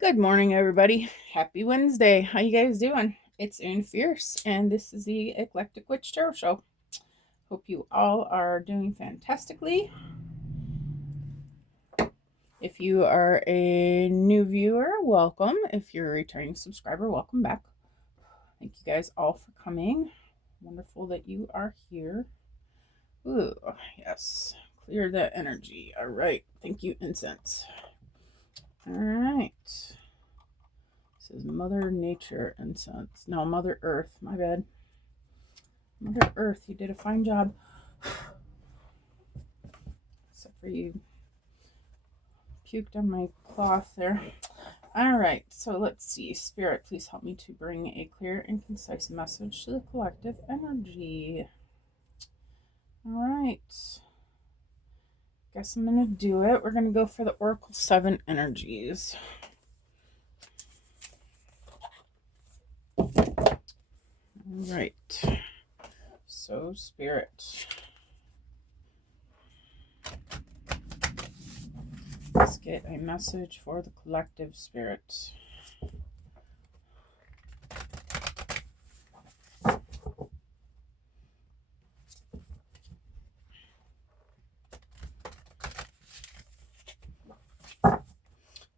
Good morning, everybody. Happy Wednesday. How you guys doing? It's Une Fierce, and this is the Eclectic Witch Tarot Show. Hope you all are doing fantastically. If you are a new viewer, welcome. If you're a returning subscriber, welcome back. Thank you guys all for coming. Wonderful that you are here. Ooh, yes. Clear that energy. All right. Thank you, incense. All right. This is Mother Nature incense. No, Mother Earth. My bad. Mother Earth, you did a fine job. Except for you puked on my cloth there. All right, so let's see. Spirit, please help me to bring a clear and concise message to the collective energy. All right. Guess I'm going to do it. We're going to go for the Oracle 7 energies. All right. So, Spirit. Let's get a message for the collective spirit.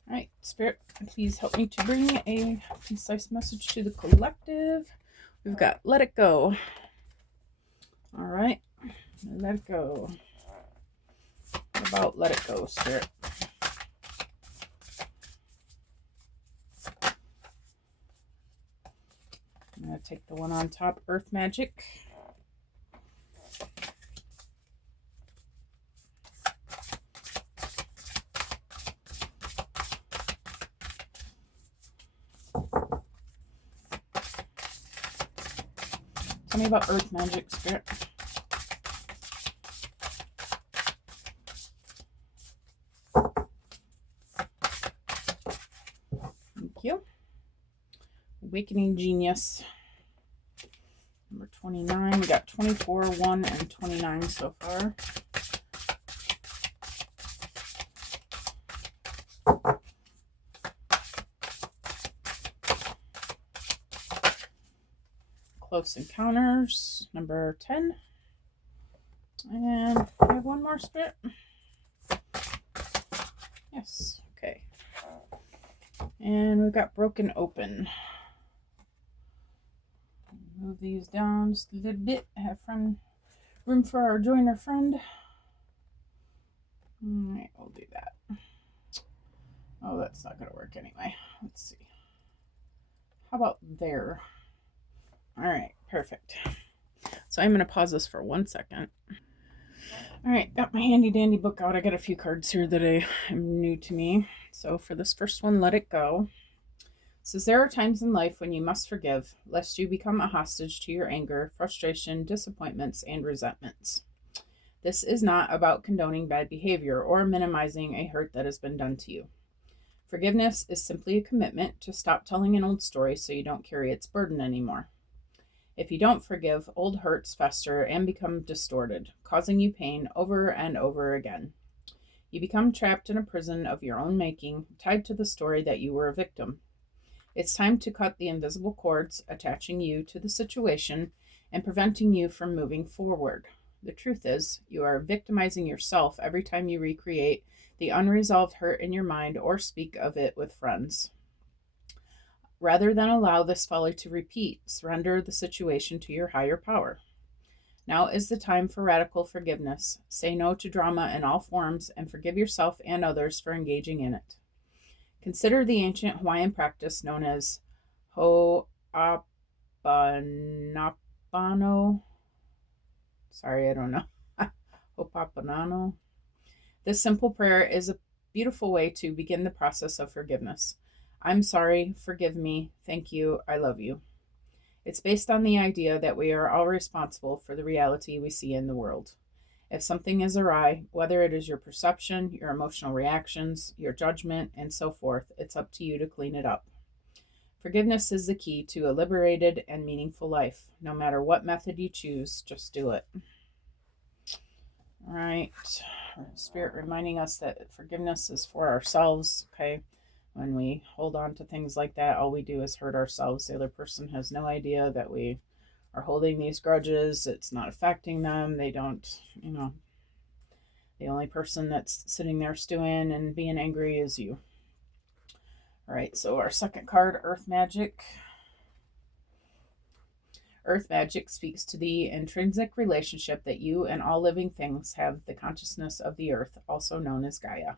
All right, Spirit, please help me to bring a concise message to the collective. We've got let it go. All right, let it go. What about let it go, Spirit? I'm going to take the one on top, Earth Magic. Tell me about Earth Magic, Spirit. Thank you. Awakening Genius. Number 29. We got 24, 1, and 29 so far. Close Encounters. Number 10. And I have one more, Spirit. Yes, okay. And we've got Broken Open. Move these down just a little bit. Have room for our joiner friend. All right, we'll do that. Oh, that's not going to work anyway. Let's see. How about there? All right, perfect. So I'm going to pause this for 1 second. All right, got my handy dandy book out. I got a few cards here that am new to me. So for this first one, Let It Go. It says there are times in life when you must forgive, lest you become a hostage to your anger, frustration, disappointments, and resentments. This is not about condoning bad behavior or minimizing a hurt that has been done to you. Forgiveness is simply a commitment to stop telling an old story so you don't carry its burden anymore. If you don't forgive, old hurts fester and become distorted, causing you pain over and over again. You become trapped in a prison of your own making, tied to the story that you were a victim. It's time to cut the invisible cords attaching you to the situation and preventing you from moving forward. The truth is, you are victimizing yourself every time you recreate the unresolved hurt in your mind or speak of it with friends. Rather than allow this folly to repeat, surrender the situation to your higher power. Now is the time for radical forgiveness. Say no to drama in all forms and forgive yourself and others for engaging in it. Consider the ancient Hawaiian practice known as Ho'oponopono. Sorry, I don't know. Ho'oponopono. This simple prayer is a beautiful way to begin the process of forgiveness. I'm sorry, forgive me, thank you, I love you. It's based on the idea that we are all responsible for the reality we see in the world. If something is awry, whether it is your perception, your emotional reactions, your judgment, and so forth, it's up to you to clean it up. Forgiveness is the key to a liberated and meaningful life. No matter what method you choose, just do it. All right. Spirit reminding us that forgiveness is for ourselves. Okay. When we hold on to things like that, all we do is hurt ourselves. The other person has no idea that we are holding these grudges. It's not affecting them. They don't, the only person that's sitting there stewing and being angry is you. All right, so our second card, Earth Magic. Earth Magic speaks to the intrinsic relationship that you and all living things have the consciousness of the earth, also known as Gaia.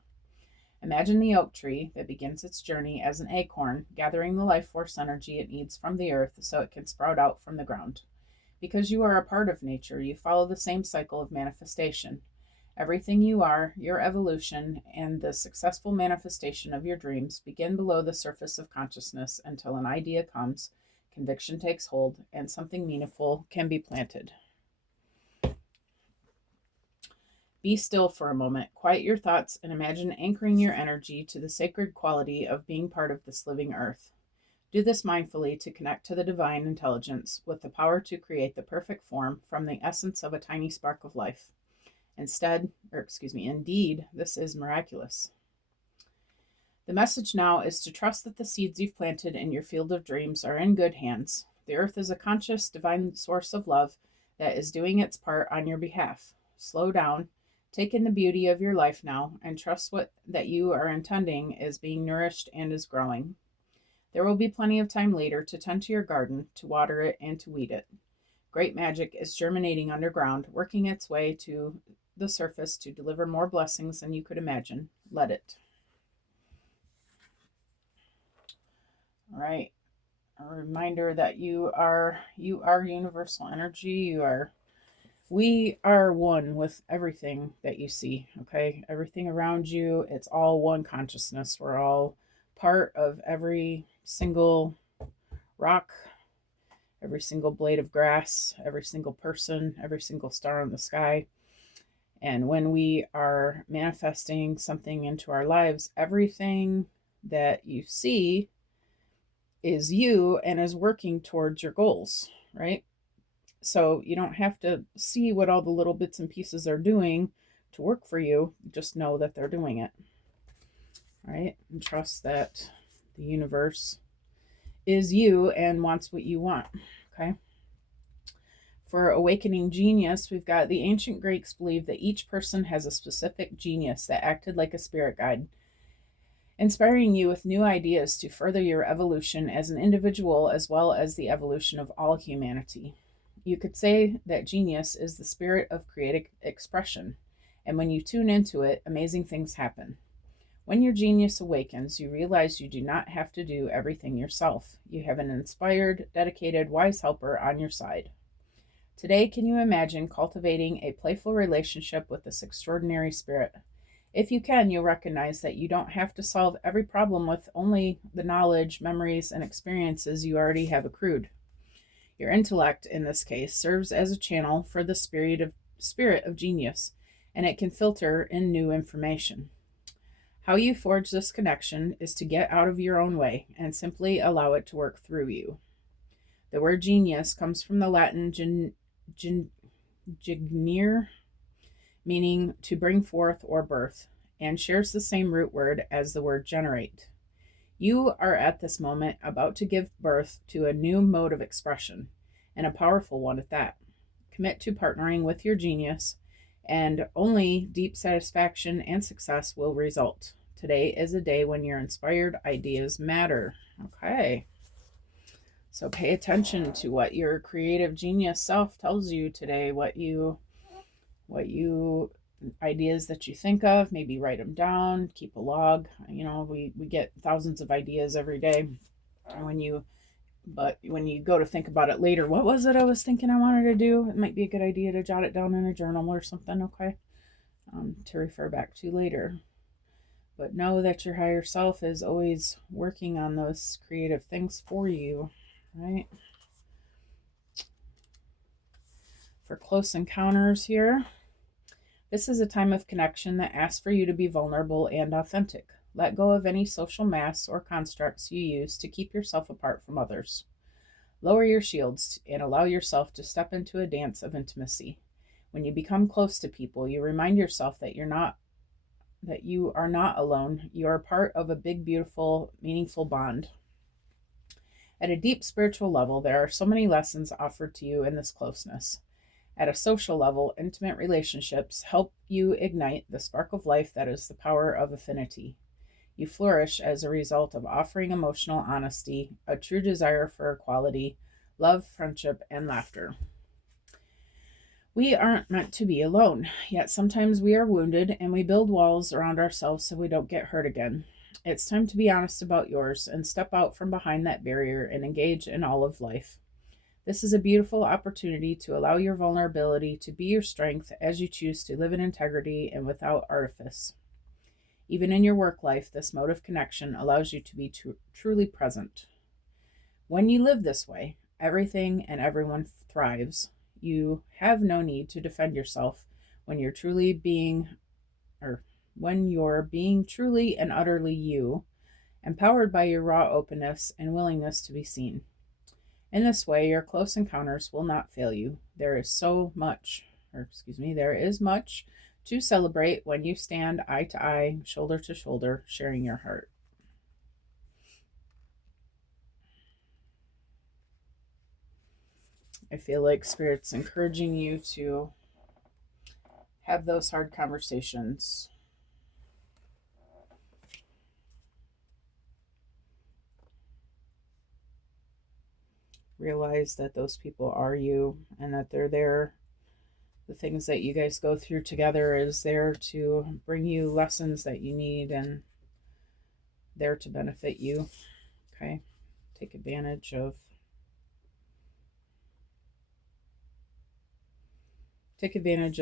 Imagine the oak tree that begins its journey as an acorn, gathering the life force energy it needs from the earth so it can sprout out from the ground. Because you are a part of nature, you follow the same cycle of manifestation. Everything you are, your evolution, and the successful manifestation of your dreams begin below the surface of consciousness until an idea comes, conviction takes hold, and something meaningful can be planted. Be still for a moment, quiet your thoughts, and imagine anchoring your energy to the sacred quality of being part of this living earth. Do this mindfully to connect to the divine intelligence with the power to create the perfect form from the essence of a tiny spark of life. Indeed, this is miraculous. The message now is to trust that the seeds you've planted in your field of dreams are in good hands. The earth is a conscious, divine source of love that is doing its part on your behalf. Slow down, take in the beauty of your life now, and trust that you are intending is being nourished and is growing. There will be plenty of time later to tend to your garden, to water it, and to weed it. Great magic is germinating underground, working its way to the surface to deliver more blessings than you could imagine. Let it. All right. A reminder that you are universal energy. We are one with everything that you see, okay? Everything around you, it's all one consciousness. We're all part of every single rock, every single blade of grass, every single person, every single star in the sky. And when we are manifesting something into our lives, everything that you see is you and is working towards your goals, right? So you don't have to see what all the little bits and pieces are doing to work for you. Just know that they're doing it, right? And trust that the universe is you and wants what you want, okay? For awakening genius, we've got the ancient Greeks believed that each person has a specific genius that acted like a spirit guide, inspiring you with new ideas to further your evolution as an individual as well as the evolution of all humanity. You could say that genius is the spirit of creative expression, and when you tune into it, amazing things happen. When your genius awakens, you realize you do not have to do everything yourself. You have an inspired, dedicated, wise helper on your side. Today, can you imagine cultivating a playful relationship with this extraordinary spirit? If you can, you'll recognize that you don't have to solve every problem with only the knowledge, memories, and experiences you already have accrued. Your intellect, in this case, serves as a channel for the spirit of genius, and it can filter in new information. How you forge this connection is to get out of your own way and simply allow it to work through you. The word genius comes from the Latin gignere, meaning to bring forth or birth, and shares the same root word as the word generate. You are at this moment about to give birth to a new mode of expression, and a powerful one at that. Commit to partnering with your genius, and only deep satisfaction and success will result. Today is a day when your inspired ideas matter. Okay. So pay attention to what your creative genius self tells you today, what you ideas that you think of, maybe write them down, keep a log. We get thousands of ideas every day. But when you go to think about it later, what was it I was thinking I wanted to do? It might be a good idea to jot it down in a journal or something, okay? To refer back to later. But know that your higher self is always working on those creative things for you, right? For close encounters here, this is a time of connection that asks for you to be vulnerable and authentic. Let go of any social masks or constructs you use to keep yourself apart from others. Lower your shields and allow yourself to step into a dance of intimacy. When you become close to people, you remind yourself that you're not that you are not alone. You are part of a big, beautiful, meaningful bond. At a deep spiritual level, there are so many lessons offered to you in this closeness. At a social level, intimate relationships help you ignite the spark of life that is the power of affinity. You flourish as a result of offering emotional honesty, a true desire for equality, love, friendship, and laughter. We aren't meant to be alone, yet sometimes we are wounded and we build walls around ourselves so we don't get hurt again. It's time to be honest about yours and step out from behind that barrier and engage in all of life. This is a beautiful opportunity to allow your vulnerability to be your strength as you choose to live in integrity and without artifice. Even in your work life, this mode of connection allows you to be truly present. When you live this way, everything and everyone thrives. You have no need to defend yourself when you're truly being, or when you're being truly and utterly you, empowered by your raw openness and willingness to be seen. In this way, your close encounters will not fail you. There is much to celebrate when you stand eye to eye, shoulder to shoulder, sharing your heart. I feel like Spirit's encouraging you to have those hard conversations. Realize that those people are you and that they're there. The things that you guys go through together is there to bring you lessons that you need and there to benefit you. Okay? Take advantage of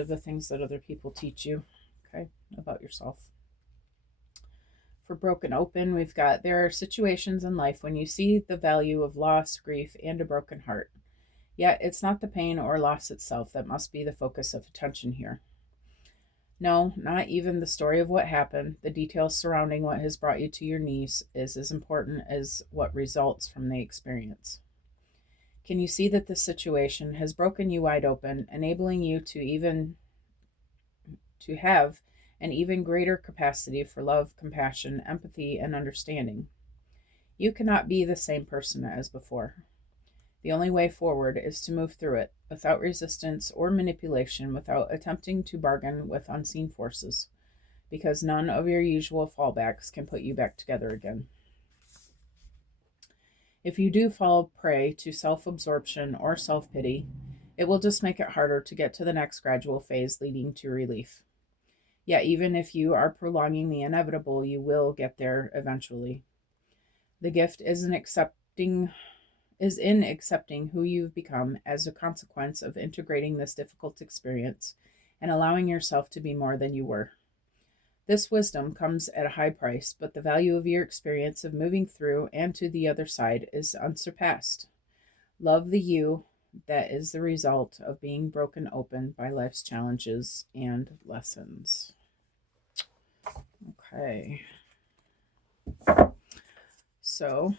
the things that other people teach you, okay, about yourself. For Broken Open, we've got there are situations in life when you see the value of loss, grief, and a broken heart. Yet it's not the pain or loss itself that must be the focus of attention here. No, not even the story of what happened. The details surrounding what has brought you to your knees is as important as what results from the experience. Can you see that this situation has broken you wide open, enabling you to have an even greater capacity for love, compassion, empathy, and understanding? You cannot be the same person as before. The only way forward is to move through it, without resistance or manipulation, without attempting to bargain with unseen forces, because none of your usual fallbacks can put you back together again. If you do fall prey to self-absorption or self-pity, it will just make it harder to get to the next gradual phase leading to relief. Yet even if you are prolonging the inevitable, you will get there eventually. The gift is in accepting who you've become as a consequence of integrating this difficult experience and allowing yourself to be more than you were. This wisdom comes at a high price, but the value of your experience of moving through and to the other side is unsurpassed. Love the you that is the result of being broken open by life's challenges and lessons. Okay. So,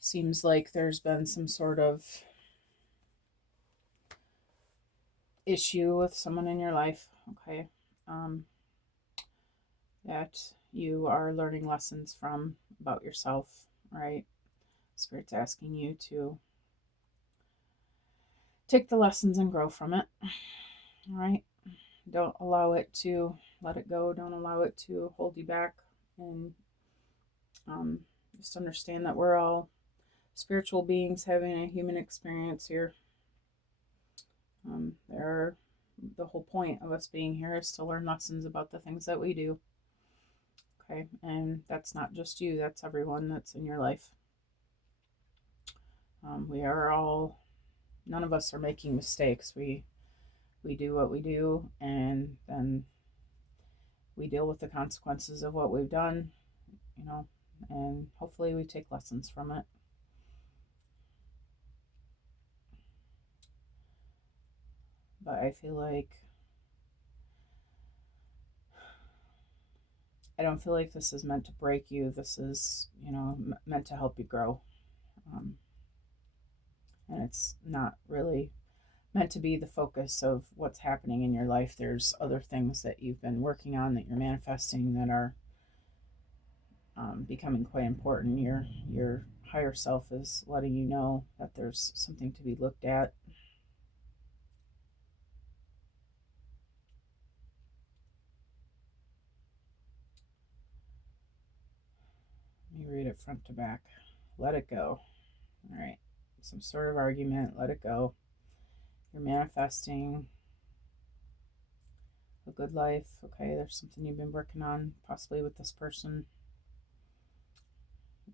seems like there's been some sort of issue with someone in your life, okay, that you are learning lessons from about yourself, right? Spirit's asking you to take the lessons and grow from it, all right? Don't allow it to let it go. Don't allow it to hold you back. And just understand that we're all spiritual beings having a human experience here. The whole point of us being here is to learn lessons about the things that we do. Okay, and that's not just you, that's everyone that's in your life. We are all, none of us are making mistakes. We do what we do, and then we deal with the consequences of what we've done, and hopefully we take lessons from it. But I feel like I don't feel like this is meant to break you. This is, meant to help you grow. And it's not really meant to be the focus of what's happening in your life. There's other things that you've been working on that you're manifesting that are becoming quite important. Your higher self is letting you know that there's something to be looked at. Let me read it front to back. Let it go. All right. Some sort of argument. Let it go. You're manifesting a good life. Okay. There's something you've been working on, possibly with this person.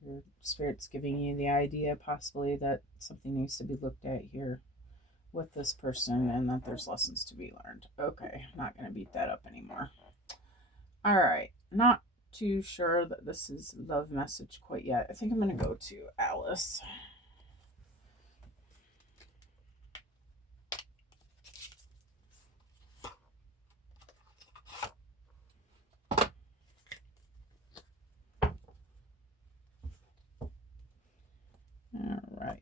Your spirit's giving you the idea, possibly, that something needs to be looked at here with this person and that there's lessons to be learned. Okay. I'm not going to beat that up anymore. All right. Not too sure that this is love message quite yet. I think I'm going to go to Alice. All right.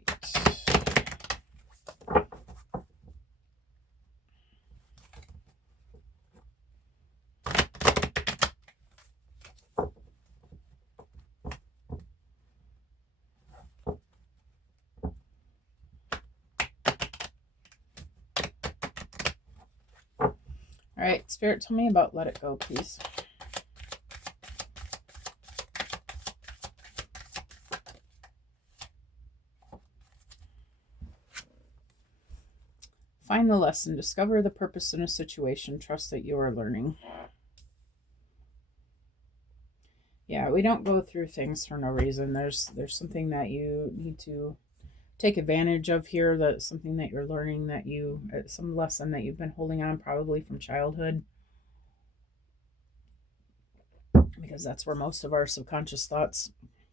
All right, Spirit, tell me about let it go, please. Find the lesson. Discover the purpose in a situation. Trust that you are learning. Yeah, we don't go through things for no reason. There's something that you need to take advantage of here. That's something that you're learning, that you some lesson that you've been holding on probably from childhood, because that's where most of our subconscious thoughts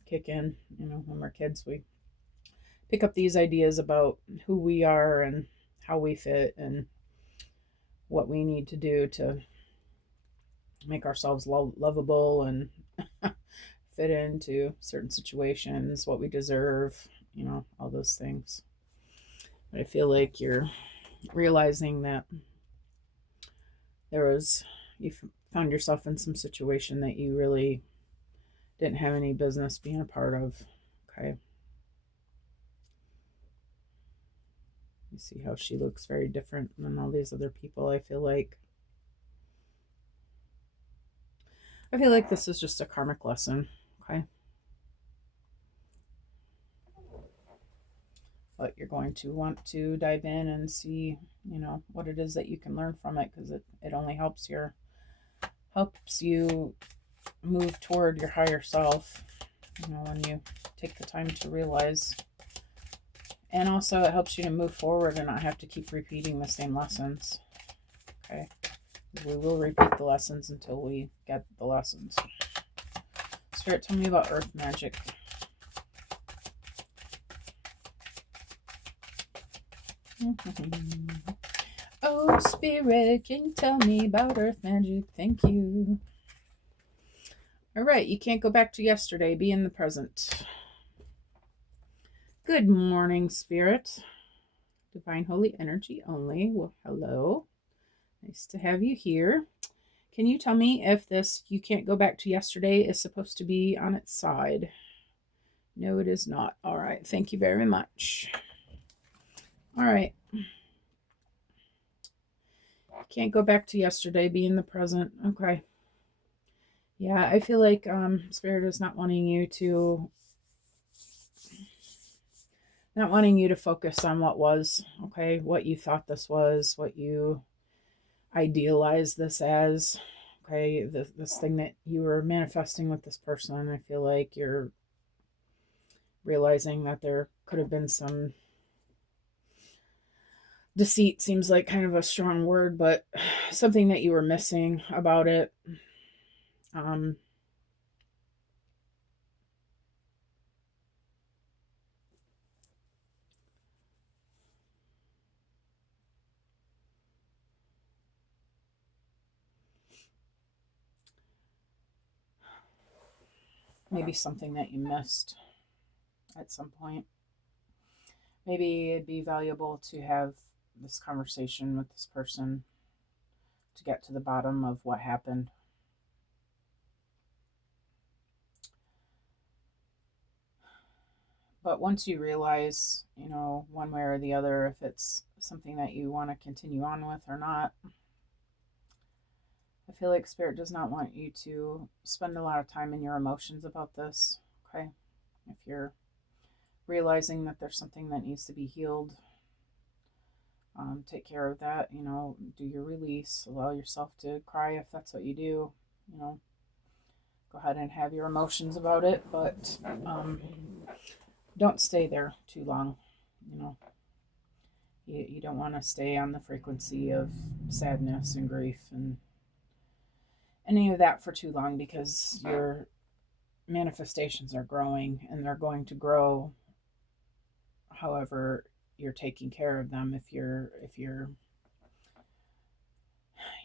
kick in. You know, when we're kids, we pick up these ideas about who we are and how we fit and what we need to do to make ourselves lovable and fit into certain situations, what we deserve, you know, all those things. But I feel like you're realizing that you found yourself in some situation that you really didn't have any business being a part of. Okay. You see how she looks very different than all these other people. I feel like this is just a karmic lesson. Okay. But you're going to want to dive in and see, you know, what it is that you can learn from it, because it only helps you move toward your higher self, you know, when you take the time to realize. And also it helps you to move forward and not have to keep repeating the same lessons. Okay. We will repeat the lessons until we get the lessons. Spirit, tell me about earth magic. Oh, Spirit, can you tell me about earth magic? Thank you. All right, you can't go back to yesterday. Be in the present. Good morning, Spirit. Divine Holy Energy only. Well, hello. Nice to have you here. Can you tell me if this you can't go back to yesterday is supposed to be on its side? No, it is not. All right. Thank you very much. All right. Can't go back to yesterday. Be in the present. Okay. Yeah, I feel like Spirit is not wanting you to focus on what was, okay, what you thought this was, what you idealized this as, okay, this thing that you were manifesting with this person. I feel like you're realizing that there could have been some deceit, seems like kind of a strong word, but something that you were missing about it. Maybe something that you missed at some point. Maybe it'd be valuable to have this conversation with this person to get to the bottom of what happened. But once you realize, one way or the other, if it's something that you want to continue on with or not, I feel like Spirit does not want you to spend a lot of time in your emotions about this. Okay? If you're realizing that there's something that needs to be healed, take care of that. Do your release, allow yourself to cry if that's what you do. Go ahead and have your emotions about it, but don't stay there too long. You don't want to stay on the frequency of sadness and grief and any of that for too long, because your manifestations are growing, and they're going to grow however you're taking care of them. If you're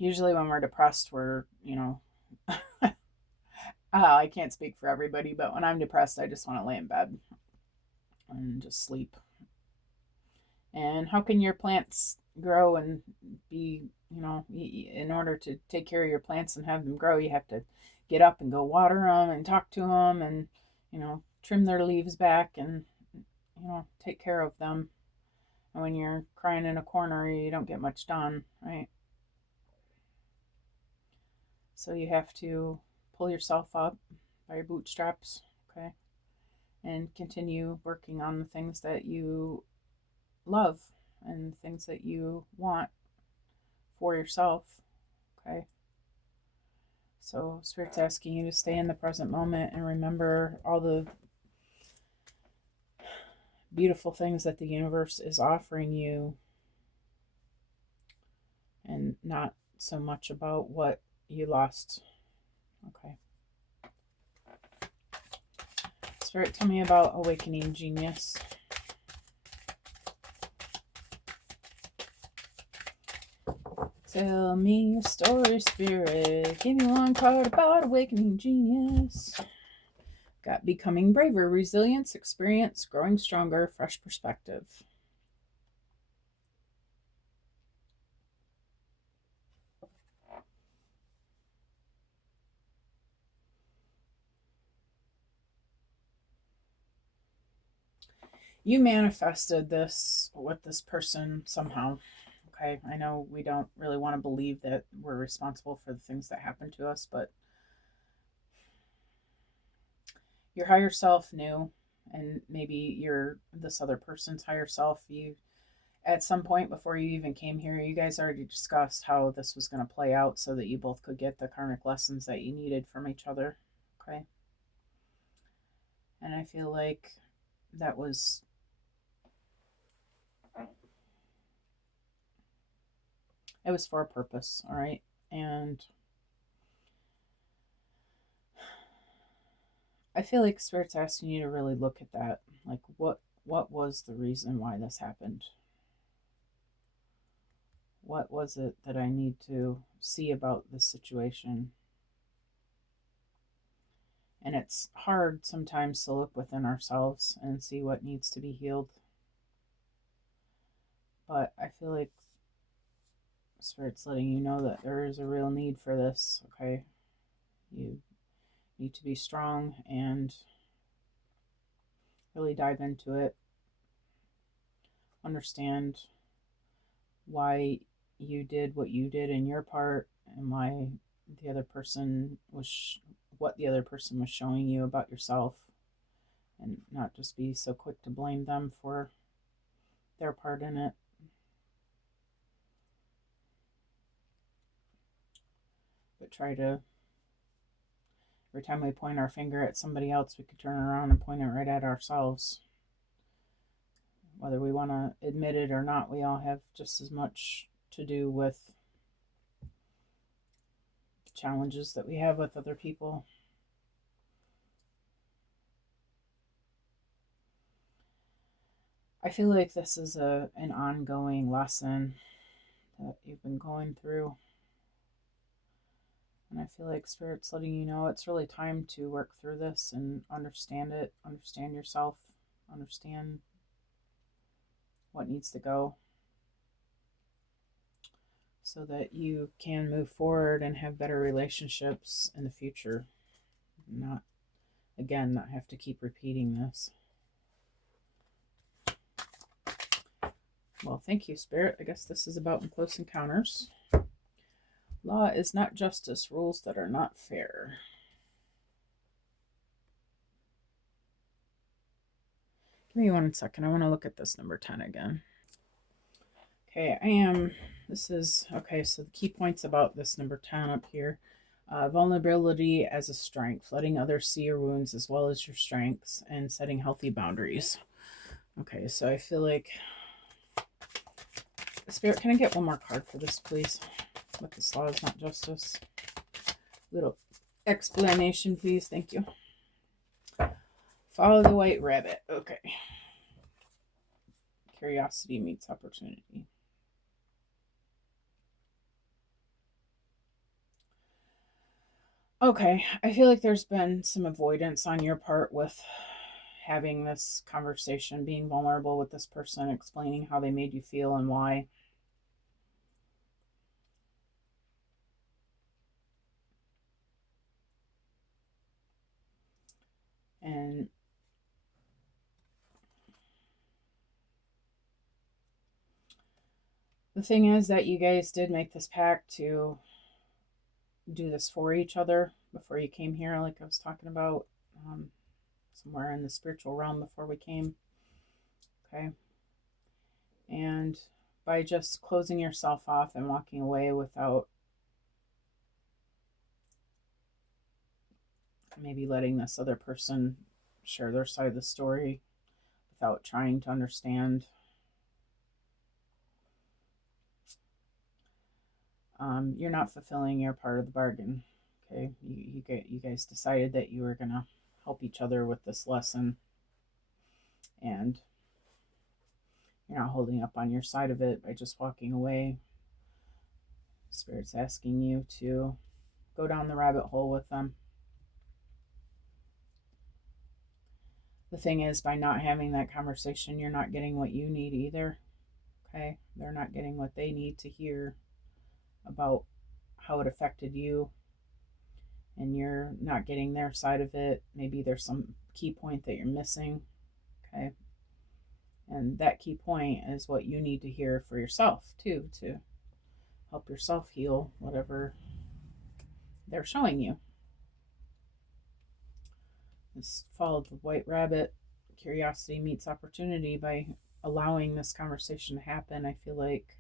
usually when we're depressed, we're I can't speak for everybody, but when I'm depressed, I just want to lay in bed and just sleep. And how can your plants grow and be, in order to take care of your plants and have them grow, you have to get up and go water them and talk to them and, trim their leaves back and, take care of them. And when you're crying in a corner, you don't get much done, right? So you have to pull yourself up by your bootstraps, okay? And continue working on the things that you love and things that you want for yourself, okay? So Spirit's asking you to stay in the present moment and remember all the beautiful things that the universe is offering you, and not so much about what you lost, okay? Spirit, tell me about awakening genius. Tell me a story, Spirit. Give me one card about awakening genius. Got becoming braver, resilience, experience, growing stronger, fresh perspective. You manifested this with this person somehow. Okay, I know we don't really want to believe that we're responsible for the things that happen to us, but your higher self knew, and maybe you're this other person's higher self. You, at some point before you even came here, you guys already discussed how this was going to play out so that you both could get the karmic lessons that you needed from each other. Okay, and I feel like that was it was for a purpose, all right? And I feel like Spirit's asking you to really look at that. Like, what was the reason why this happened? What was it that I need to see about this situation? And it's hard sometimes to look within ourselves and see what needs to be healed. But I feel like Spirit's letting you know that there is a real need for this, okay? You need to be strong and really dive into it. Understand why you did what you did in your part, and why the other person was what the other person was showing you about yourself, and not just be so quick to blame them for their part in it. But try to, every time we point our finger at somebody else, we could turn around and point it right at ourselves. Whether we want to admit it or not, we all have just as much to do with the challenges that we have with other people. I feel like this is an ongoing lesson that you've been going through. And I feel like Spirit's letting you know it's really time to work through this and understand it, understand yourself, understand what needs to go. so that you can move forward and have better relationships in the future. Not, again, not have to keep repeating this. Well, thank you, Spirit. I guess this is about close encounters. Law is not justice, rules that are not fair. Give me 1 second. I want to look at this number 10 again. Okay, so the key points about this number 10 up here. Vulnerability as a strength, letting others see your wounds as well as your strengths, and setting healthy boundaries. Okay, so I feel like, Spirit, can I get one more card for this, please? What this law is not justice. Little explanation, please. Thank you. Follow the white rabbit. Okay. Curiosity meets opportunity. Okay, I feel like there's been some avoidance on your part with having this conversation, being vulnerable with this person, explaining how they made you feel and why. And the thing is that you guys did make this pact to do this for each other before you came here, like I was talking about, somewhere in the spiritual realm before we came. Okay. And by just closing yourself off and walking away without maybe letting this other person share their side of the story, without trying to understand, you're not fulfilling your part of the bargain. Okay, you guys decided that you were gonna help each other with this lesson, and you're not holding up on your side of it by just walking away. Spirit's asking you to go down the rabbit hole with them. The thing is, by not having that conversation, you're not getting what you need either. Okay, they're not getting what they need to hear about how it affected you, and you're not getting their side of it. Maybe there's some key point that you're missing. Okay, and that key point is what you need to hear for yourself too, to help yourself heal whatever they're showing you. This follow the white rabbit. Curiosity meets opportunity. By allowing this conversation to happen, I feel like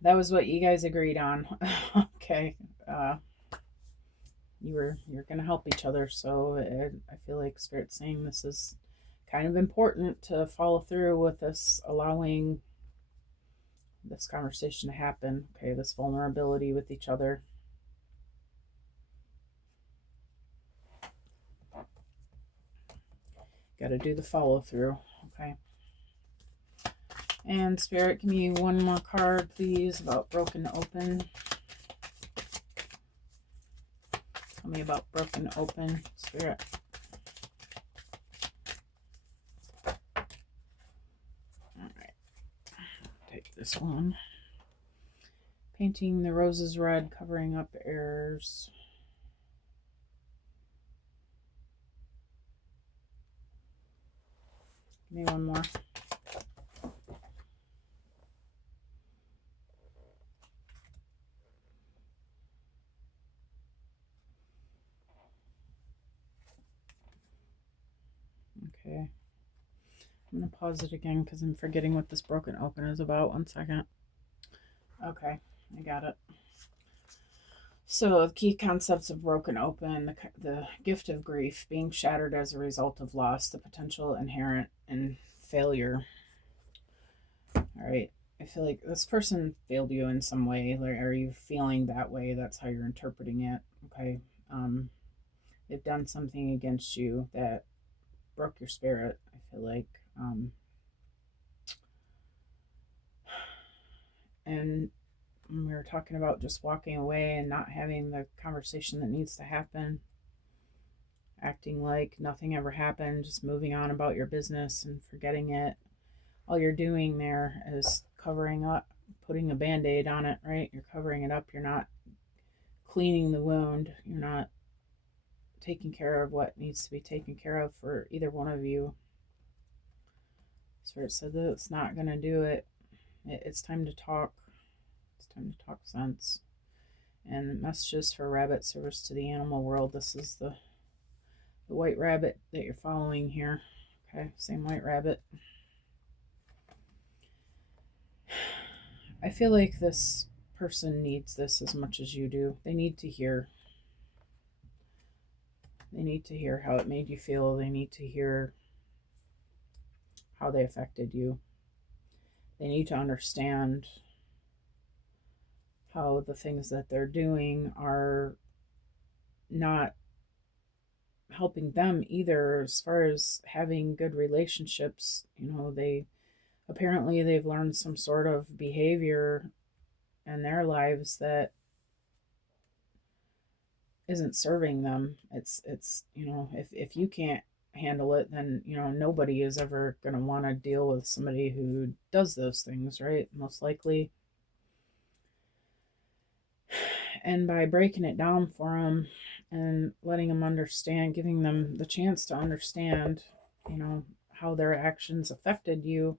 that was what you guys agreed on. Okay, you're gonna help each other, so I feel like Spirit's saying this is kind of important to follow through with this, allowing this conversation to happen. Okay, this vulnerability with each other. Got to do the follow through. Okay. And Spirit, give me one more card, please, about broken open. Tell me about broken open, Spirit. All right. Take this one. Painting the roses red, covering up errors. Give me one more. Okay. I'm going to pause it again because I'm forgetting what this broken open is about. 1 second. Okay, I got it. So the key concepts of broken open, the gift of grief, being shattered as a result of loss, the potential inherent in failure. All right, I feel like this person failed you in some way. Like, are you feeling that way? That's how you're interpreting it. Okay, they've done something against you that broke your spirit, I feel like. And we were talking about just walking away and not having the conversation that needs to happen, acting like nothing ever happened, just moving on about your business and forgetting it. All you're doing there is covering up putting a band-aid on it, right? You're covering it up. You're not cleaning the wound. You're not taking care of what needs to be taken care of for either one of you. Spirit said that it's not going to do it. It's time to talk. It's time to talk sense. And the messages for rabbit service to the animal world. This is the white rabbit that you're following here. Okay, same white rabbit. I feel like this person needs this as much as you do. They need to hear. They need to hear how it made you feel. They need to hear how they affected you. They need to understand how the things that they're doing are not helping them either, as far as having good relationships. You know, they've learned some sort of behavior in their lives that isn't serving them. It's you know, if you can't handle it, then you know nobody is ever going to want to deal with somebody who does those things, right? Most likely. And by breaking it down for them and letting them understand, giving them the chance to understand, you know, how their actions affected you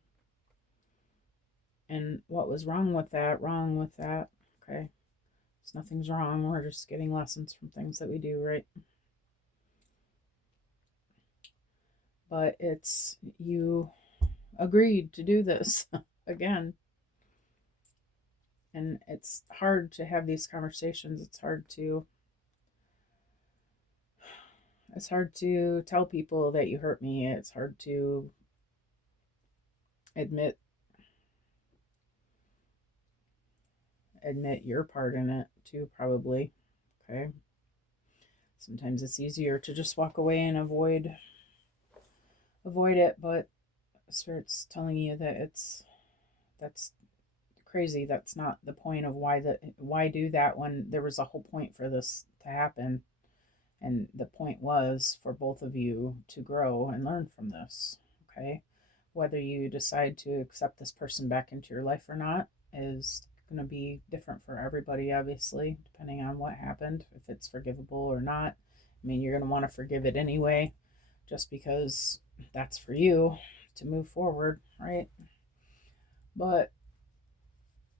and what was wrong with that, okay? So nothing's wrong. We're just getting lessons from things that we do, right? But it's, you agreed to do this again. And it's hard to have these conversations. It's hard to tell people that you hurt me. It's hard to admit your part in it too, probably. Okay. Sometimes it's easier to just walk away and avoid it, but Spirit's telling you that that's crazy. That's not the point of why do that when there was a whole point for this to happen. And the point was for both of you to grow and learn from this. Okay. Whether you decide to accept this person back into your life or not is going to be different for everybody, obviously, depending on what happened, if it's forgivable or not. I mean, you're going to want to forgive it anyway, just because that's for you to move forward, right? But,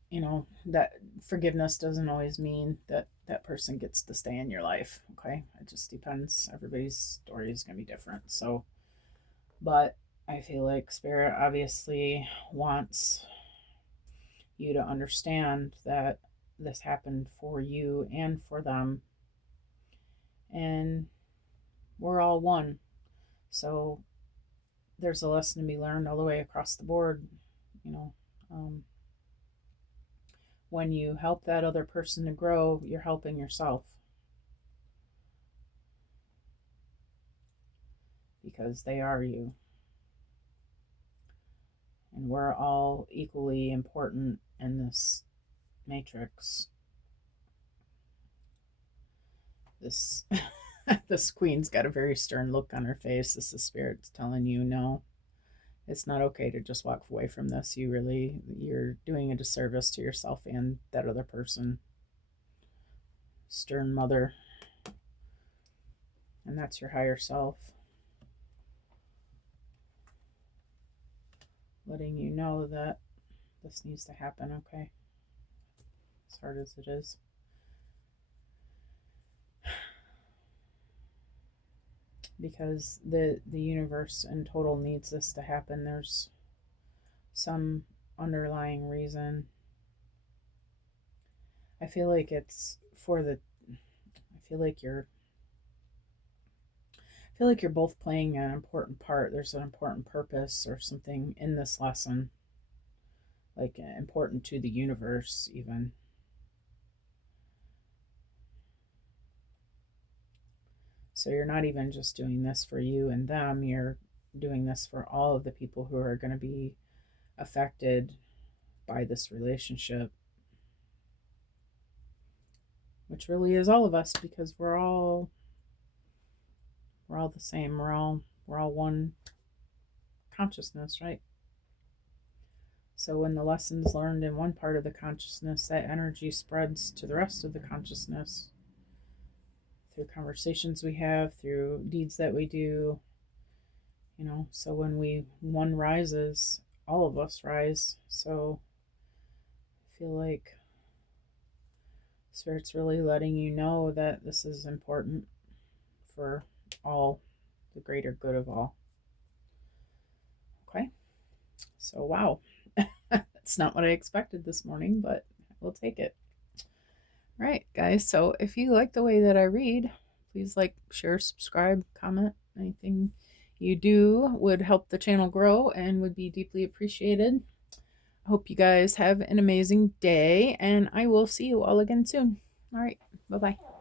you know, that forgiveness doesn't always mean that that person gets to stay in your life, okay? It just depends. Everybody's story is going to be different. So, but I feel like Spirit obviously wants you to understand that this happened for you and for them. And we're all one. So there's a lesson to be learned all the way across the board. You know, when you help that other person to grow, you're helping yourself. Because they are you. And we're all equally important in this matrix. This this queen's got a very stern look on her face. This is Spirit's telling you, no, it's not okay to just walk away from this. You're doing a disservice to yourself and that other person. Stern mother. And that's your higher self. Letting you know that this needs to happen, okay? As hard as it is. Because the universe in total needs this to happen. There's some underlying reason. I feel like it's for the I feel like you're both playing an important part. There's an important purpose or something in this lesson, like important to the universe even. So you're not even just doing this for you and them, you're doing this for all of the people who are going to be affected by this relationship, which really is all of us, because we're all the same. We're all one consciousness, right? So when the lessons learned in one part of the consciousness, that energy spreads to the rest of the consciousness through conversations we have, through deeds that we do, so when one rises, all of us rise. So I feel like Spirit's really letting you know that this is important for all, the greater good of all. Okay, so wow. It's not what I expected this morning, but we'll take it. All right, guys, so if you like the way that I read, please like, share, subscribe, comment. Anything you do would help the channel grow and would be deeply appreciated. I hope you guys have an amazing day, and I will see you all again soon. All right, bye-bye.